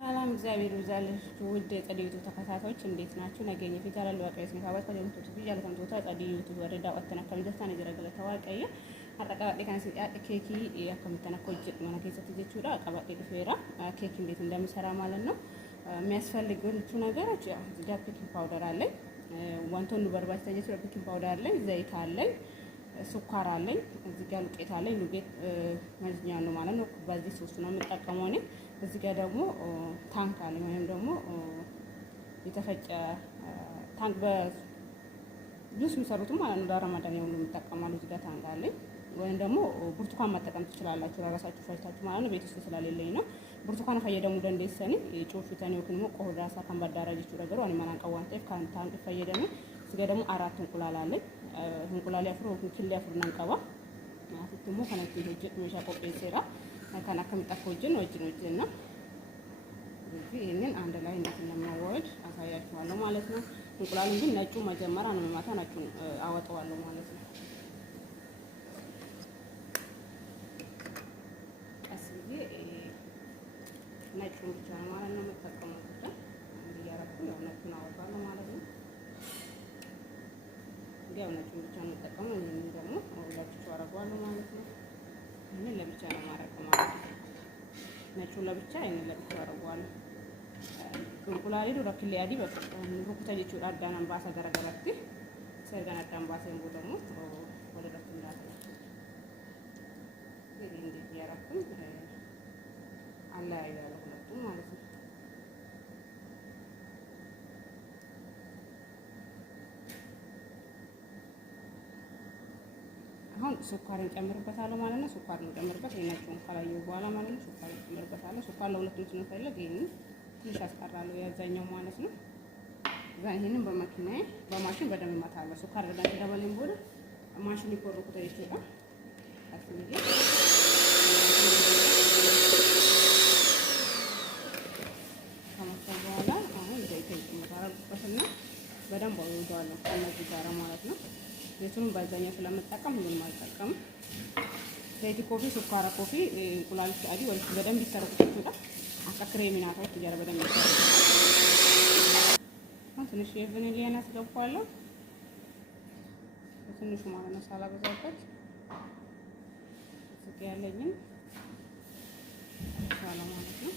ሰላም እግዚአብሔር ይብዛልህ። ውድ የጸደይ ዩቱብ ተከታታዮች እንዴት ናችሁ? ነገኝ ፊታላል ዋቀይስ ነካባት ከደም ቱት ቢያል ከምቶታ ጸደይ ዩቱብ ወረዳ ወጥተና ከምደስታ ነገረገለ ተዋቀየ አጠቃላይ ከነስ ኬኪ ያከምተና ኮጅ ነው ከሰት ጀቹራ አጠቃላይ ዲፌራ ኬክ እንዴት እንደምሰራ ማለት ነው። የሚያስፈልጉን ነገሮች እዚህ ጋር ቤኪንግ ፓውደር አለኝ፣ ዋንቶን በርባች ተጀቹራ ቤኪንግ ፓውደር አለኝ፣ ዘይት አለኝ፣ ስኳር አለኝ፣ እዚህ ጋር ዱቄት አለኝ። ዱቄት መዝኛ ነው ማለት ነው። በዚህ ሶስት ነው የምጠቀመው እኔ። እዚህ ጋር ደግሞ ታንክ አለኝ ወይም ደግሞ የተፈጨ ታንክ በጁስ የሚሰሩትም ማለት ነው። ለረመዳን ነው የምጠቀመው። እዚህ ጋር ታንክ አለኝ ወይም ደግሞ ብርቱካን መጠቀም ትችላላችሁ ለራሳችሁ ፈጭታችሁ ማለት ነው። ቤት ውስጥ ስላሌለኝ ነው። ብርቱካን ፈየ ደግሞ ደንደሰኒ ጮፍተኒ ወክንም ቆራሳ ካምባዳራጅቹ ነገር ወኒ ማናን ቀዋንተ ታንክ ፈየ ደግሞ እዚህ ጋር ደግሞ አራት እንቁላል አለኝ። እንቁላል ያፍሩ ወክል ያፍሩናን ቀባ አፍጥሞ ከነቲ ሆጀ መሻ ቆጴሴራ ካና ከመጣፈውጅን ወጅና እዚህ ይሄንን አንድ ላይ እንዴት እንደማዋወድ አሳያችኋለሁ ማለት ነው። እንቁላሉን ግን ነጩ መጀመሪያ ነው ማታ ነጩን አወጣዋለሁ ማለት ነው። ቀስዬ ነጩን ብቻ ነው ማለት ነው የምጠቀመው። ብቻ እንዲያረኩ ነው ነጩን አወጣለሁ ማለት ነው። ያው ነጩን ብቻ ነው የምጠቀመው። እኔ ደግሞ ለብቻ አረጋለሁ ማለት ነው። እኔ ለብቻ ነው ማረቀው ማለት ነው። ነጩን ለብቻ አይነ ለብቻ አረጋለሁ። እንቁላሌ ዱራክሌ አዲ በቀን ሩኩታ ጀቹ አዳናን ባሳ ገረገረቲ ሰርጋና ዳምባሳ እንቦ ደግሞ ወደ ረፍት እንዳለ እንዴት ያረኩኝ አላያ ያለው ሁለቱም ማለት ነው። አሁን ስኳር እንጨምርበታለሁ ማለት ነው። ስኳር እንጨምርበት የነጩን ካላየው በኋላ ማለት ነው። ስኳር እንጨምርበታለሁ። ስኳር ለሁለቱም ስንፈልግ ይሄንን ትንሽ አስቀራለሁ ያዛኛው ማለት ነው። ይሄንን በማኪናዬ በማሽን በደንብ እመታለሁ። ስኳር ለዳን ደበለኝ ቦለ ማሽን ይቆርቁ ተይችላ አስሚዬ ከመጣ በኋላ አሁን ዘይት እንጨምራለሁና በደንብ አውርደዋለሁ ከነዚህ ጋር ማለት ነው። ዘይቱን ባዛኛው ስለምጠቀም ምንም አልጠቀምም። ዘይት ኮፊ፣ ስኳር ኮፊ፣ እንቁላል ሲአዲ ወይ በደንብ ይሰረቁታል። አከክሬሚ ናት ወይ ትጀራ በደንብ ይሰራል። ትንሽ የቫኒላ አስገባለሁ ትንሹ ማለት ነው ሳላበዛበት እዚህ ያለኝን ሳላ ማለት ነው።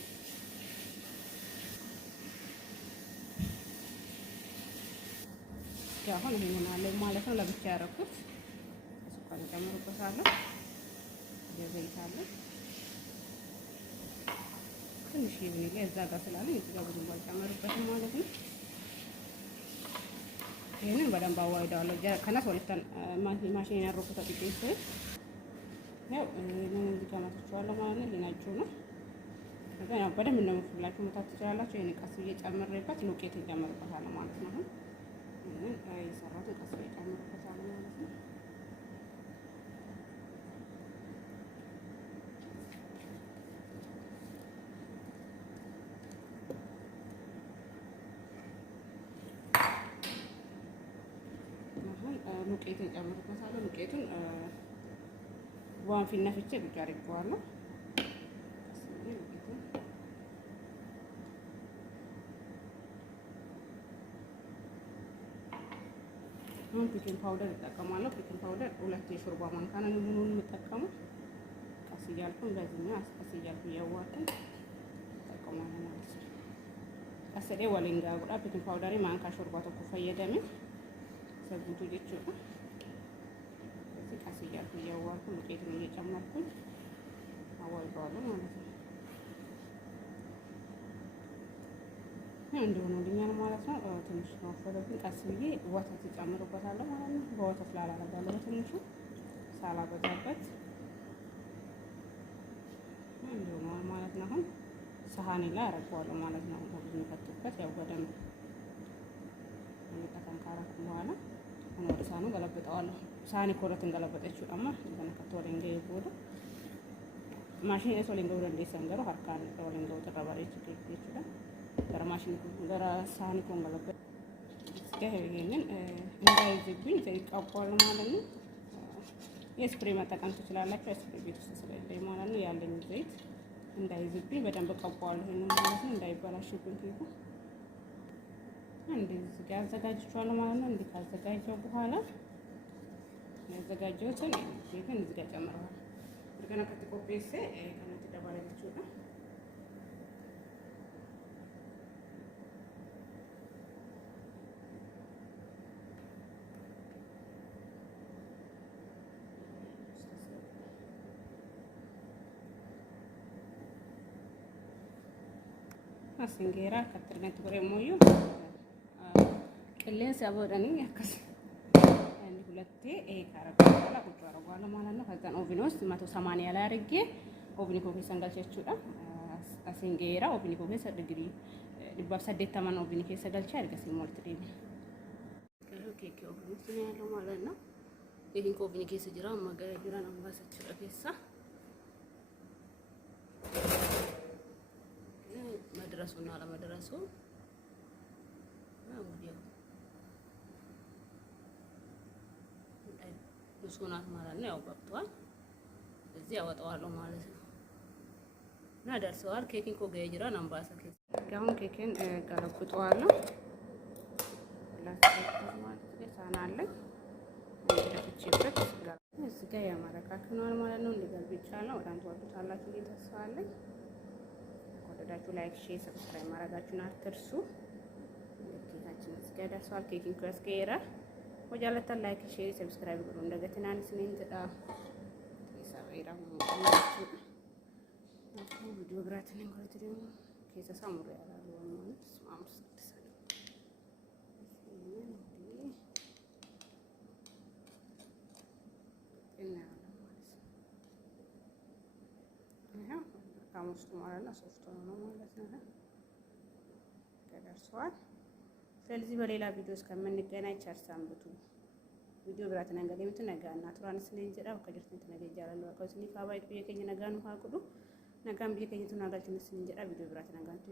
አሁን ይሄንን አለ ማለት ነው። ለብቻ ያረኩት ስኳር ጨምሩበታለሁ። ዘይት አለ ትንሽ ይብኔ እዛ ጋር ስላለ እዚህ ጋር ብዙ ባልጨምርበትም ማለት ነው። ይሄንን በደንብ አዋህደዋለሁ። ከናስ ወልተን ማሽን ያረኩት ጥቂት ያው ይሄንን እዚህ ጋር ማጥቻለሁ ማለት ነው። ሊናጩ ነው ያው በደንብ ነው ፍላችሁ መታት ትችላላችሁ። ይሄን ቀስ ብዬ ጨምሬበት ዱቄት እንጨምርበታለሁ ማለት ነው። ይሄንን የሰራሁት ቀስ ብዬ ጨምርበታለሁ ማለት ነው። ዱቄት እንጨምርበታለሁ። ዱቄቱን ዋንፊት ነፍቼ ብቻ አድርጌዋለሁ። አሁን ቤኪንግ ፓውደር እጠቀማለሁ። ቤኪንግ ፓውደር 2 የሾርባ ማንካ ነው ሙሉውን የምጠቀመው። ቀስ እያልኩ እንደዚህኛው አስቀስ እያልኩ እያዋቅን እጠቀማለሁ ማለት ነው። ቀስዴ ወሊንጋ ጉዳ ቤኪንግ ፓውደር ማንካ ሾርባ ተኮ ፈየደም ሰብቱ ጀቹ እዚህ ቀስ እያልኩ እያዋቅኩ ዱቄቱን እየጨመርኩኝ አዋህደዋለሁ ማለት ነው። እንደሆነልኛል ማለት ነው። ትንሽ ማፈለግን ቀስ ብዬ ወተት እጨምርበታለሁ ማለት ነው። በወተት ላላረጋለሁ በትንሹ ሳላበዛበት እንደሆነ ማለት ነው። አሁን ሰሃኔ ላይ አረጋዋለሁ ማለት ነው። ብዙ ከተበት ያው በደንብ እንቀጣን ካራኩ በኋላ አሁን ወደ ሳህኑ ገለብጠዋለሁ። ሳህኔ ኮረትን ገለበጠችው አማ እንደነ ከተወለንገ ይቦዶ ማሽን እሶለንገ ወደ እንደሰንገሩ ሀርካን ተወለንገ ተቀባሪች ይችላል ማሽን ገራ ሳህን ኮንገለበት ይሄንን እንዳይዝብኝ ዘይት ቀባዋለሁ ማለት ነው። የስፕሬ መጠቀም ትችላላችሁ። የስፕሬ ቤት ውስጥ ስለሌለኝ ማለት ነው። ያለኝ ዘይት እንዳይዝብኝ በደንብ ቀባዋለሁ። ይሄንን ማለት ነው እንዳይበላሽብኝ ኬኩ እንደዚህ ጋር አዘጋጅቼዋለሁ ማለት ነው። እንዲህ ካዘጋጀው በኋላ ያዘጋጀሁትን ኬክን እዚህ ጋር ጨምረዋል። እርገና ከተቆጴሴ ከነጭ ደባለችው ነው አስንጌራ ከትርገንት ብሬ ሞዩ ቅሌን ሲያበደኒ ያከስ ያኔ ሁለቴ ካረጋው በኋላ ቁጭ አረጋዋለሁ ማለት ነው። ከዛን ኦቪን ውስጥ 180 ላይ አድርጌ ኦቪን ኮኬ ሰንጋልቻችሁዳ አስንጌራ ኦቪን ኮኬ ሰድግሪ ዲባብ ሰደተማን ኦቪን ኮኬ ሰጋልቻ አድርገ ሲሞልት ዲኒ ኬክ ኦቪን ውስጥ ነው ያለው ማለት ነው። ይሄን ኦቪን ኮኬ ሰጅራ ማጋራ ጅራ ነው ማሰች ኬሳ መድረሱና አለመድረሱ እንግዲህ ንጹህ ማለት ነው። ያው ገብቷል። እዚህ ያወጣዋለሁ ማለት ነው። እና ደርሰዋል። ኬኪን ኮገ ጅራ ነምባሳ ኬክ አሁን ኬኪን ገለብጠዋለሁ። ማለት ሳና አለኝ እንደፍቼበት እዚህ ጋር ያማረካክነዋል ማለት ነው። እንዲገልብጫለሁ። በጣም ተወዱታላችሁ ተስፋ አለኝ። ወደዳችሁ ላይክ፣ ሼር፣ ሰብስክራይብ ማድረጋችሁን አትርሱ። ኬካችን እዚህ ጋር ደርሷል። ኬኪን ከስከራ ወጃለታ ላይክ፣ ሼር፣ ሰብስክራይብ ብሎ እንደገተናን ስኔን ተዳ ሰበይራ ማለት ቪዲዮ ግራትን እንግዲህ ደግሞ ከሰሳ ሙሉ ያላሉ ማለት ማምስ ካሙስቱ ማለት ነው። ሶፍት ነው ማለት ነው። ደርሷል። ስለዚህ በሌላ ቪዲዮ እስከምንገናኝ ቸር ሰንብቱ። ቪዲዮ ብራትን አንገለ የምትነጋና ትራንስ ለንጀራ ከጀርተን ተነገጃለሁ አቀስኒ ካባይ ከየከኝ ነጋኑ ሀቁዱ ነጋም ቢከኝ ተናጋችን እንጀራ ቪዲዮ ብራትን አንጋንቱ